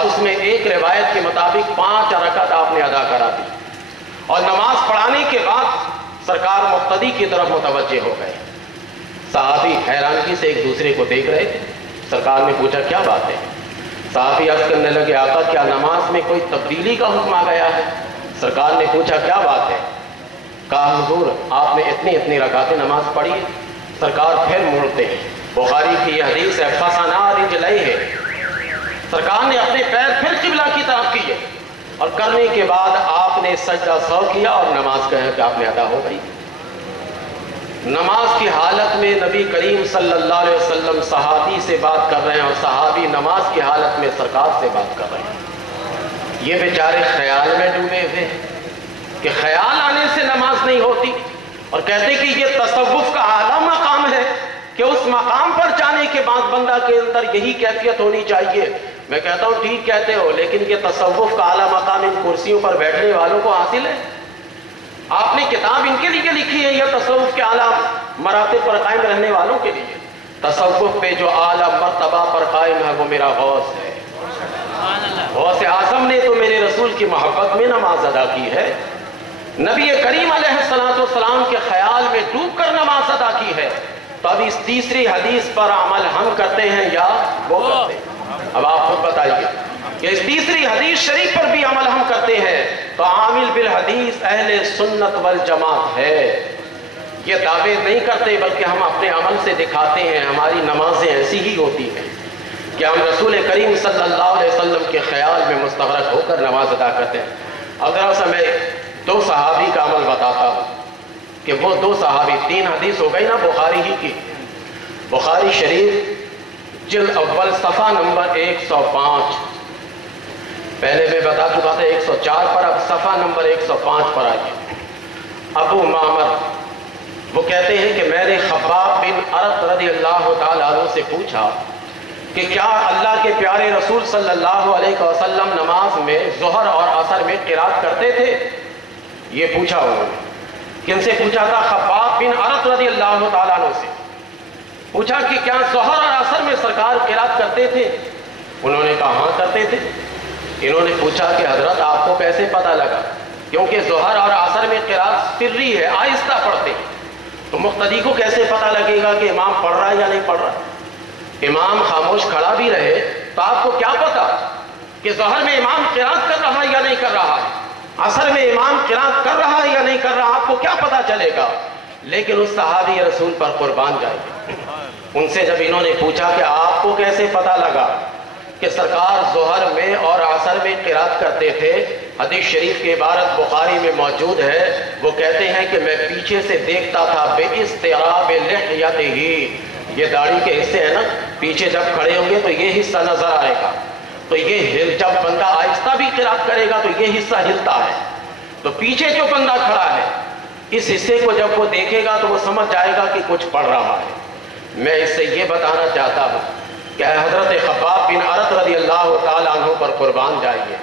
اس میں ایک روایت کے مطابق 5 رکعت آپ نے ادا کرا دی، اور نماز پڑھانے کے بعد سرکار مقتدی کی طرف متوجہ ہو گئے۔ صحابی حیرانگی سے ایک دوسرے کو دیکھ رہے تھے۔ سرکار نے پوچھا کیا بات ہے؟ صحابی عرض کرنے لگے آقا کیا نماز میں کوئی تبدیلی کا حکم آ گیا ہے؟ سرکار نے پوچھا کیا بات ہے؟ کہا حضور آپ نے اتنی رکعتیں نماز پڑھی ہے۔ سرکار پھر مڑتے ہیں، بخاری کی یہ حدیث ہے فَسَنَا رِجْلَيْهِ، سرکار نے اپنے پیر پھر قبلہ کی طرف کیے، اور کرنے کے بعد آپ نے سجدہ سہو کیا اور نماز کہا کہ آپ نے ادا ہو گئی۔ نماز کی حالت میں نبی کریم صلی اللہ علیہ وسلم صحابی سے بات کر رہے ہیں، اور صحابی نماز کی حالت میں سرکار سے بات کر رہے ہیں۔ یہ بیچارے خیال میں ڈوبے ہوئے ہیں کہ خیال آنے سے نماز نہیں ہوتی، اور کہتے کہ یہ تصوف کا اعلیٰ مقام ہے کہ اس مقام پر جانے کے بعد بندہ کے اندر یہی کیفیت ہونی چاہیے۔ میں کہتا ہوں ٹھیک کہتے ہو، لیکن یہ تصوف کا اعلیٰ مقام ان کرسیوں پر بیٹھنے والوں کو حاصل ہے؟ آپ نے کتاب ان کے لیے لکھی ہے یا تصوف کے اعلیٰ مراتب پر قائم رہنے والوں کے لیے؟ تصوف پہ جو اعلیٰ مرتبہ پر قائم ہے وہ میرا غوث ہے۔ غوث اعظم نے تو میرے رسول کی محبت میں نماز ادا کی ہے، نبی کریم علیہ السلام کے خیال میں ڈوب کر نماز ادا کی ہے۔ تو اب اس تیسری حدیث پر عمل ہم کرتے ہیں یا وہ کرتے ہیں؟ اب آپ خود بتائیے کہ اس تیسری حدیث شریف پر بھی عمل ہم کرتے ہیں تو عامل بالحدیث اہل سنت والجماعت ہے۔ یہ دعوے نہیں کرتے بلکہ ہم اپنے عمل سے دکھاتے ہیں۔ ہماری نمازیں ایسی ہی ہوتی ہیں کہ ہم رسول کریم صلی اللہ علیہ وسلم کے خیال میں مستغرق ہو کر نماز ادا کرتے ہیں۔ اگر ایسا میں 2 صحابی کا عمل بتاتا ہوں کہ وہ 2 صحابی، 3 حدیث ہو گئی نا بخاری ہی کی۔ بخاری شریف جلد اول صفحہ نمبر 105، پہلے میں بتا چکا تھا 104 پر، اب صفحہ نمبر 105 پر آئیے۔ ابو معمر وہ کہتے ہیں کہ میں نے خباب بن ارت رضی اللہ تعالیٰ عنہ سے پوچھا کہ کیا اللہ کے پیارے رسول صلی اللہ علیہ وسلم نماز میں ظہر اور عصر میں قرات کرتے تھے؟ یہ پوچھا انہوں نے۔ کن سے پوچھا تھا؟ خباب بن ارت رضی اللہ تعالیٰ عنہ سے پوچھا کہ کیا ظہر اور عصر میں سرکار قرات کرتے تھے؟ انہوں نے کہا ہاں کرتے تھے۔ انہوں نے پوچھا کہ حضرت آپ کو کیسے پتہ لگا؟ کیونکہ ظہر اور عصر میں قرات سری ہے، آہستہ پڑھتے ہیں، تو مقتدی کو کیسے پتہ لگے گا کہ امام پڑھ رہا ہے یا نہیں پڑھ رہا؟ امام خاموش کھڑا بھی رہے تو آپ کو کیا پتا کہ ظہر میں امام قرات کر رہا ہے یا نہیں کر رہا ہے، عصر میں امام قرات کر رہا ہے یا نہیں کر رہا، آپ کو کیا پتا چلے گا؟ لیکن اس صحابی رسول پر قربان جائے، ان سے جب انہوں نے پوچھا کہ آپ کو کیسے پتا لگا کہ سرکار ظہر میں اور عصر میں قرات کرتے تھے، حدیث شریف کی عبارت بخاری میں موجود ہے، وہ کہتے ہیں کہ میں پیچھے سے دیکھتا تھا باستراب لحیتہ، یہ داڑھی کے حصے ہیں نا، پیچھے جب کھڑے ہوں گے تو یہ حصہ نظر آئے گا، تو یہ جب بندہ آہستہ بھی قرات کرے گا تو یہ حصہ ہلتا ہے، تو پیچھے جو بندہ کھڑا ہے اس حصے کو جب وہ دیکھے گا تو وہ سمجھ جائے گا کہ کچھ پڑھ رہا ہے۔ میں اس سے یہ بتانا چاہتا ہوں کہ حضرت خباب بن ارت رضی اللہ تعالیٰ عنہ پر قربان جائیے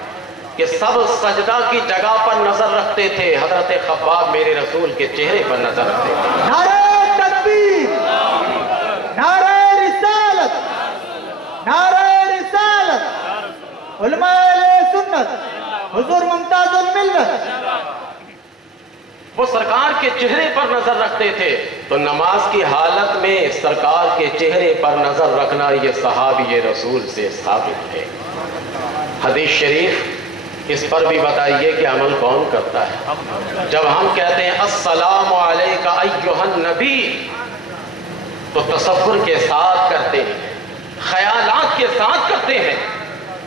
کہ سب سجدہ کی جگہ پر نظر رکھتے تھے، حضرت خباب میرے رسول کے چہرے پر نظر رکھتے تھے۔ نعرہ تکبیر، نعرہ رسالت، نعرہ رسالت، علماء اہل سنت، حضور ممتاز الملت، وہ سرکار کے چہرے پر نظر رکھتے تھے۔ تو نماز کی حالت میں سرکار کے چہرے پر نظر رکھنا یہ صحابی رسول سے ثابت ہے۔ حدیث شریف اس پر بھی بتائیے کہ عمل کون کرتا ہے؟ جب ہم کہتے ہیں السلام علیکہ ایھا النبی تو تصور کے ساتھ کرتے ہیں، خیالات کے ساتھ کرتے ہیں۔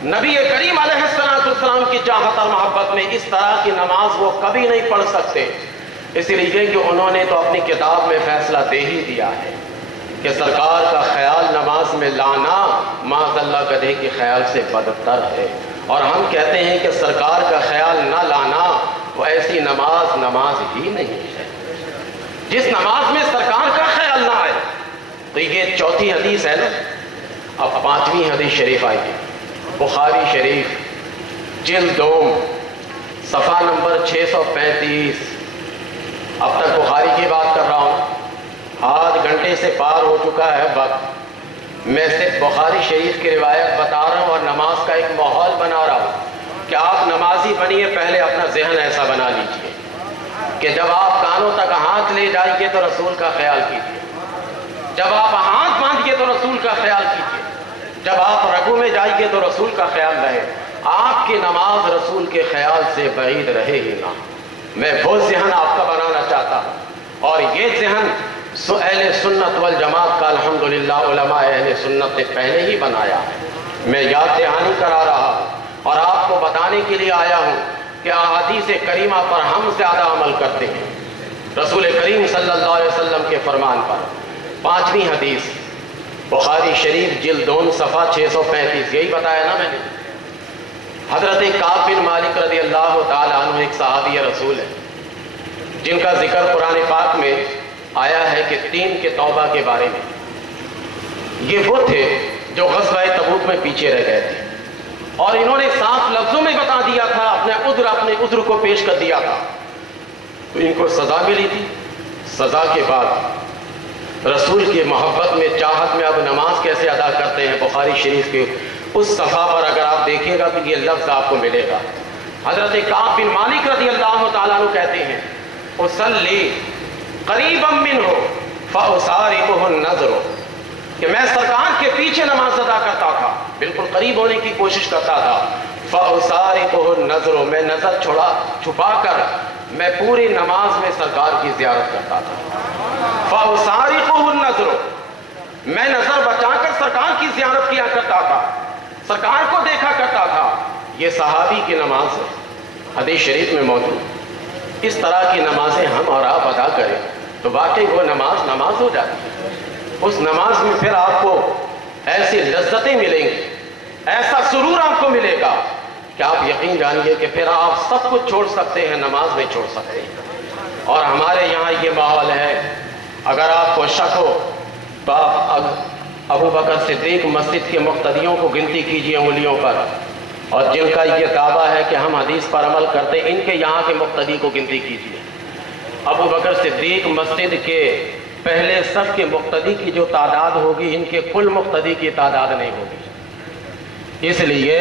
نبی کریم علیہ السلام کی چاہت اور محبت میں اس طرح کی نماز وہ کبھی نہیں پڑھ سکتے، اس لیے کہ انہوں نے تو اپنی کتاب میں فیصلہ دے ہی دیا ہے کہ سرکار کا خیال نماز میں لانا معاذ اللہ گدھے کے خیال سے بدتر ہے، اور ہم کہتے ہیں کہ سرکار کا خیال نہ لانا وہ ایسی نماز ہی نہیں ہے جس نماز میں سرکار کا خیال نہ آئے۔ تو یہ چوتھی حدیث ہے نا، اب 5ویں حدیث شریف آئی ہے، بخاری شریف جلد 2 صفحہ نمبر 635۔ اب تک بخاری کی بات کر رہا ہوں، آدھ گھنٹے سے پار ہو چکا ہے وقت، میں صرف بخاری شریف کی روایت بتا رہا ہوں اور نماز کا ایک ماحول بنا رہا ہوں کہ آپ نمازی بنیے، پہلے اپنا ذہن ایسا بنا لیجئے کہ جب آپ کانوں تک ہاتھ لے جائیے تو رسول کا خیال کیجئے، جب آپ ہاتھ باندھیے تو رسول کا خیال کیجئے، جب آپ رکوع میں جائیے تو رسول کا خیال رہے، آپ کی نماز رسول کے خیال سے بعید رہے ہی نہ۔ میں وہ ذہن آپ کا بنانا چاہتا ہوں، اور یہ ذہن اہل سنت والجماعت کا الحمدللہ علماء اہل سنت نے پہلے ہی بنایا ہے۔ میں یاد دہانی کرا رہا ہوں اور آپ کو بتانے کے لیے آیا ہوں کہ احادیث کریمہ پر ہم زیادہ عمل کرتے ہیں، رسول کریم صلی اللہ علیہ وسلم کے فرمان پر۔ 5ویں حدیث بخاری شریف جلد 2 صفحہ 635، یہی بتایا نا میں نے۔ حضرت کعب بن مالک رضی اللہ تعالیٰ عنہ ایک صحابی رسول ہے جن کا ذکر قرآن پاک میں آیا ہے کہ 3 کے توبہ کے بارے میں۔ یہ وہ تھے جو غزوہ تبوک میں پیچھے رہ گئے تھے، اور انہوں نے صاف لفظوں میں بتا دیا تھا، اپنے عذر کو پیش کر دیا تھا، تو ان کو سزا ملی تھی۔ سزا کے بعد رسول کی محبت میں، چاہت میں اب نماز کیسے ادا کرتے ہیں، بخاری شریف کے اس صفحہ پر اگر آپ دیکھیں گا تو یہ لفظ آپ کو ملے گا۔ حضرت کعب بن مالک رضی اللہ تعالیٰ عنہ کہتے ہیں اصلی قریبا منہ فاصارفہ النظر، کہ میں سرکار کے پیچھے نماز ادا کرتا تھا، بالکل قریب ہونے کی کوشش کرتا تھا۔ فاصارفہ النظر، میں نظر چھپا کر میں پوری نماز میں سرکار کی زیارت کرتا تھا۔ فاصارفہ النظر، میں نظر بچا کر سرکار کی زیارت کیا کرتا تھا، سرکار کو دیکھا کرتا تھا۔ یہ صحابی کی نماز ہے، حدیث شریف میں موجود۔ اس طرح کی نمازیں ہم اور آپ ادا کریں تو واقعی وہ نماز ہو جاتی ہے۔ اس نماز میں پھر آپ کو ایسی لذتیں ملیں گی، ایسا سرور آپ کو ملے گا کہ آپ یقین جانیے کہ پھر آپ سب کچھ چھوڑ سکتے ہیں، نماز نہیں چھوڑ سکتے۔ اور ہمارے یہاں یہ ماحول ہے، اگر آپ کو شک ہو تو آپ ابو بکر صدیق مسجد کے مقتدیوں کو گنتی کیجئے انگلیوں پر، اور جن کا یہ دعویٰ ہے کہ ہم حدیث پر عمل کرتے ہیں، ان کے یہاں کے مقتدی کو گنتی کیجئے۔ ابو بکر صدیق مسجد کے پہلے صف کے مقتدی کی جو تعداد ہوگی، ان کے کل مقتدی کی تعداد نہیں ہوگی، اس لیے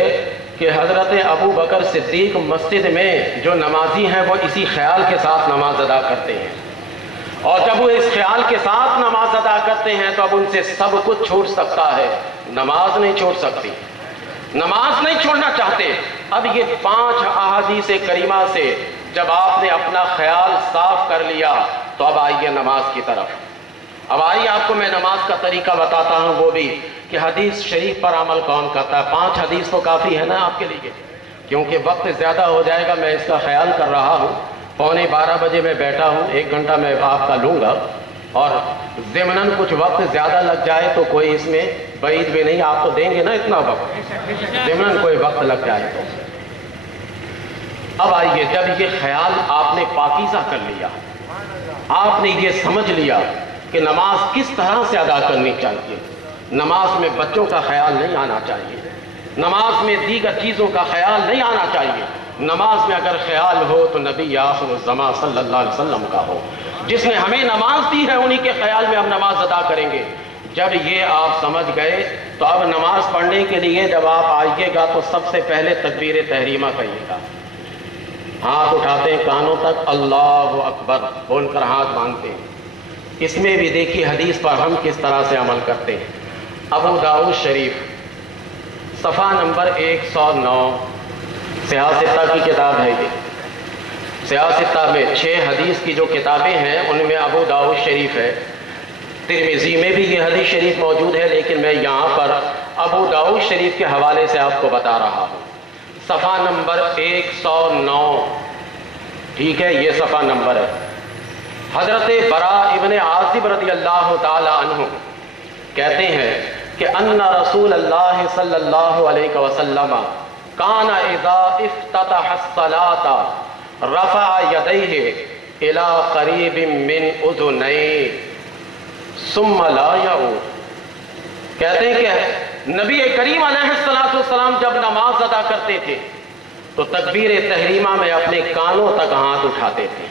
کہ حضرت ابو بکر صدیق مسجد میں جو نمازی ہیں وہ اسی خیال کے ساتھ نماز ادا کرتے ہیں، اور جب وہ اس خیال کے ساتھ نماز ادا کرتے ہیں تو اب ان سے سب کچھ چھوٹ سکتا ہے، نماز نہیں چھوڑ سکتی، نماز نہیں چھوڑنا چاہتے۔ اب یہ 5 احادیث کریمہ سے جب آپ نے اپنا خیال صاف کر لیا تو اب آئیے نماز کی طرف۔ اب آئیے آپ کو میں نماز کا طریقہ بتاتا ہوں، وہ بھی کہ حدیث شریف پر عمل کون کرتا ہے۔ 5 حدیث تو کافی ہے نا آپ کے لیے، کیونکہ وقت زیادہ ہو جائے گا، میں اس کا خیال کر رہا ہوں۔ 11:45 بجے میں بیٹھا ہوں، 1 گھنٹہ میں آپ کا لوں گا، اور ضمناً کچھ وقت زیادہ لگ جائے تو کوئی اس میں بعید بھی نہیں، آپ تو دیں گے نا اتنا وقت، ضمناً کوئی وقت لگ جائے تو۔ اب آئیے، جب یہ خیال آپ نے پاکیزہ کر لیا، آپ نے یہ سمجھ لیا کہ نماز کس طرح سے ادا کرنی چاہیے، نماز میں بچوں کا خیال نہیں آنا چاہیے، نماز میں دیگر چیزوں کا خیال نہیں آنا چاہیے، نماز میں اگر خیال ہو تو نبی آخر الزمان صلی اللہ علیہ وسلم کا ہو، جس نے ہمیں نماز دی ہے انہی کے خیال میں ہم نماز ادا کریں گے۔ جب یہ آپ سمجھ گئے تو اب نماز پڑھنے کے لیے جب آپ آئیے گا تو سب سے پہلے تکبیر تحریمہ کہیے گا، ہاتھ اٹھاتے ہیں کانوں تک، اللہ اکبر بول کر ہاتھ باندھتے ہیں۔ اس میں بھی دیکھیے حدیث پر ہم کس طرح سے عمل کرتے ہیں۔ ابو داؤد شریف صفحہ نمبر 109، سیاستہ کی کتاب ہے یہ، سیاستہ میں 6 حدیث کی جو کتابیں ہیں ان میں ابو داؤد شریف ہے، ترمذی میں بھی یہ حدیث شریف موجود ہے، لیکن میں یہاں پر ابو داؤد شریف کے حوالے سے آپ کو بتا رہا ہوں۔ صفحہ نمبر 109، ٹھیک ہے، یہ صفحہ نمبر ہے۔ حضرت براء ابن عازب رضی اللہ تعالی عنہ کہتے ہیں کہ ان رسول اللہ صلی اللہ علیہ وسلم کان اذا افتتح الصلاة رفع یدیہ الى قریب من اذنیہ ثم لا یعود۔ کہتے ہیں کہ نبی کریم علیہ السلام جب نماز ادا کرتے تھے تو تکبیر تحریمہ میں اپنے کانوں تک ہاتھ اٹھاتے تھے،